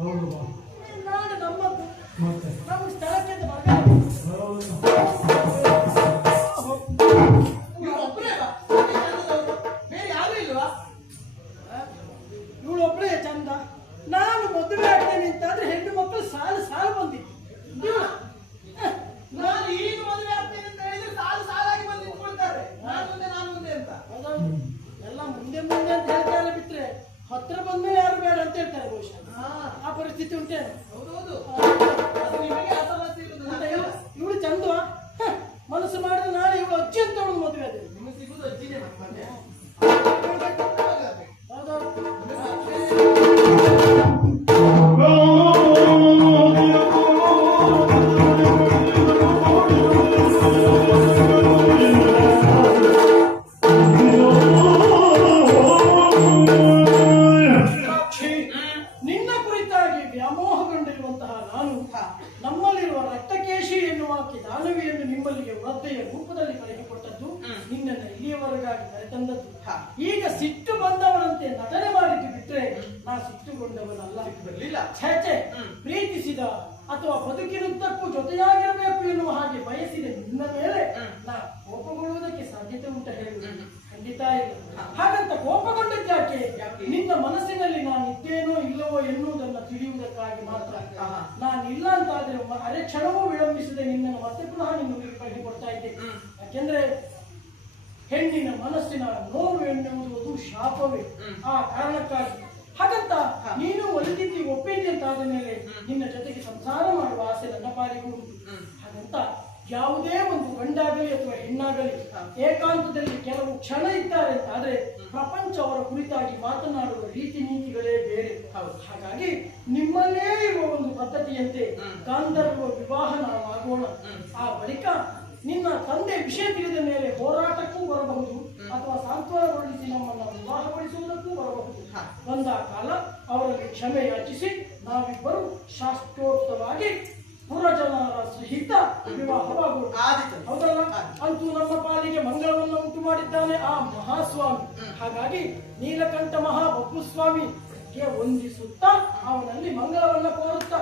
ನಾಡು ನಮ್ಮದು, ನಮ್ಮ ಸ್ಥಳಕ್ಕೆ ಅಂತ ಬೇರೆ ಯಾರು ಇಲ್ವಾ? ಇವಳು ಒಬ್ಬರೇ ಚಂದ. ನಾನು ಮದುವೆ ಆಗ್ತೇನೆ ಅಂತಾದ್ರೆ ಹೆಣ್ಣು ಮಕ್ಕಳು ಸಾಲು ಸಾಲು ಬಂದಿತ್ತು. ನಾನು ಈಗ ಮದುವೆ ಆಗ್ತೇನೆ ಅಂತ ಹೇಳಿದ್ರೆ ಸಾಲು ಸಾಲಾಗಿ ಬಂದು ನಿಂತ್ಕೊಳ್ತಾರೆ. ನಾನು ಮುಂದೆ ಅಂತ. ಎಲ್ಲ ಮುಂದೆ ಮುಂದೆ ಅಂತ ಹೇಳ್ತಾರೆ ಬಿಟ್ರೆ ಹತ್ರ ಬಂದ್ಮೇಲೆ ಯಾರು ಬೇಡ ಅಂತ ಹೇಳ್ತಾರೆ. ಬಹುಶಃ ಆ ಪರಿಸ್ಥಿತಿ ಉಂಟೇನು? ಹೌದೌದು, ನಿಮಗೆ ಅಸಮಸ್ಯೆ ಇರುವುದು. ಇವಳು ಚಂದ ಮನಸ್ಸು ಮಾಡಿದ್ರೆ ನಾಳೆ ಇವಳು ಅಜ್ಜಿ ಅಂತ ಅವಳು ಮದುವೆ ಅದೇ ನಿಮಗೆ ಸಿಗುದು ಅಜ್ಜಿನೇ ಮತ್ತೆ. ನಿನ್ನ ಕುರಿತಾಗಿ ವ್ಯಾಮೋಹಗೊಂಡಿರುವಂತಹ ನಾನು ನಮ್ಮಲ್ಲಿರುವ ರಕ್ತಕೇಶಿ ಎನ್ನುವ ದಾನವಿಯನ್ನು ನಿಮ್ಮಲ್ಲಿಗೆ ವೃದ್ಧೆಯ ರೂಪದಲ್ಲಿ ಕಳೆದುಕೊಟ್ಟದ್ದು, ನಿನ್ನನ್ನು ಇಲ್ಲಿಯವರೆಗಾಗಿ ಕರೆತಂದದ್ದು. ಈಗ ಸಿಟ್ಟು ಬಂದವರಂತೆ ನಟನೆ ಮಾಡಿದ್ದು ಬಿಟ್ರೆ ನಾ ಸಿಟ್ಟುಗೊಂಡವನಲ್ಲ. ಬರಲಿಲ್ಲ. ಛೇಚೆ, ಪ್ರೀತಿಸಿದ ಅಥವಾ ಬದುಕಿನುದ್ದಕ್ಕೂ ಜೊತೆಯಾಗಿರಬೇಕು ಎನ್ನುವ ಹಾಗೆ ಬಯಸಿದ ನಿನ್ನ ಮೇಲೆ ನಾ ಕೋಪಗೊಳ್ಳುವುದಕ್ಕೆ ಸಾಧ್ಯತೆ ಉಂಟ ಹೇಳುವುದು ಖಂಡಿತ ಇಲ್ಲ. ಹಾಗಂತ ಕೋಪಗೊಂಡಿದ್ದಾಕೆ? ನಿನ್ನ ಮನಸ್ಸಿನಲ್ಲಿ ನಾನಿದ್ದೇನೋ ಇಲ್ಲವೋ ಎನ್ನುವುದನ್ನು ತಿಳಿಯುವುದಕ್ಕಾಗಿ ಮಾತ್ರ. ನಾನಿಲ್ಲ ಅಂತಾದ್ರೆ ಅರೆ ಕ್ಷಣವೂ ವಿಳಂಬಿಸದೆ ನಿನ್ನನ್ನು ಮತ್ತೆ ಪುನಃ ನಿನ್ನ ಕೈಗೆ ಕೊಡ್ತಾ ಇದ್ದೆ. ಯಾಕೆಂದ್ರೆ ಹೆಣ್ಣಿನ ಮನಸ್ಸಿನ ನೋವು ಎನ್ನುವುದು ಶಾಪವೇ. ಆ ಕಾರಣಕ್ಕಾಗಿ ಹಾಗಂತ ನೀನು ಒಲಿದಿದ್ದಿ ಒಪ್ಪಿದ್ದಿ ಅಂತಾದ ಮೇಲೆ ನಿನ್ನ ಜೊತೆಗೆ ಸಂಸಾರ ಮಾಡುವ ಆಸೆ ನನ್ನ ಪಾಲಿಗೂ ಉಂಟು. ಹಾಗಂತ ಯಾವುದೇ ಒಂದು ಗಂಡಾಗಲಿ ಅಥವಾ ಹೆಣ್ಣಾಗಲಿ ಏಕಾಂತದಲ್ಲಿ ಕೆಲವು ಕ್ಷಣ ಇದ್ದಾರೆ ಅಂತಾದ್ರೆ ಪ್ರಪಂಚ ಅವರ ಕುರಿತಾಗಿ ಮಾತನಾಡುವ ರೀತಿ ನೀತಿಗಳೇ ಬೇರೆ. ಹಾಗಾಗಿ ನಿಮ್ಮಲ್ಲೇ ಇರುವ ಒಂದು ಪದ್ಧತಿಯಂತೆ ಗಾಂಧರ್ವ ವಿವಾಹ ನಾವು ಆಗೋಣ. ಆ ಬಳಿಕ ನಿನ್ನ ತಂದೆ ವಿಷಯ ತಿಳಿದ ಮೇಲೆ ಹೋರಾಟಕ್ಕೂ ಬರಬಹುದು ಅಥವಾ ಸಾಂತ್ವನಗೊಳಿಸಿ ನಮ್ಮನ್ನು ವಿವಾಹಗೊಳಿಸುವುದಕ್ಕೂ ಬರಬಹುದು. ಒಂದ ಕಾಲ ಅವರಲ್ಲಿ ಕ್ಷಮೆ ಯಾಚಿಸಿ ನಾವಿಬ್ಬರು ಶಾಸ್ತ್ರೋಕ್ತವಾಗಿ ಪುರಜನರ ಸಹಿತ ವಿವಾಹವಾಗುವುದು. ಹೌದಲ್ಲ? ಅಂತೂ ನಮ್ಮ ಪಾಲಿಗೆ ಮಂಗಳವನ್ನು ಉಂಟು ಮಾಡಿದ್ದಾನೆ ಆ ಮಹಾಸ್ವಾಮಿ. ಹಾಗಾಗಿ ನೀಲಕಂಠ ಮಹಾಬಪ್ಪು ಸ್ವಾಮಿಗೆ ವಂದಿಸುತ್ತಾ ಅವನಲ್ಲಿ ಮಂಗಳವನ್ನು ಕೋರುತ್ತಾ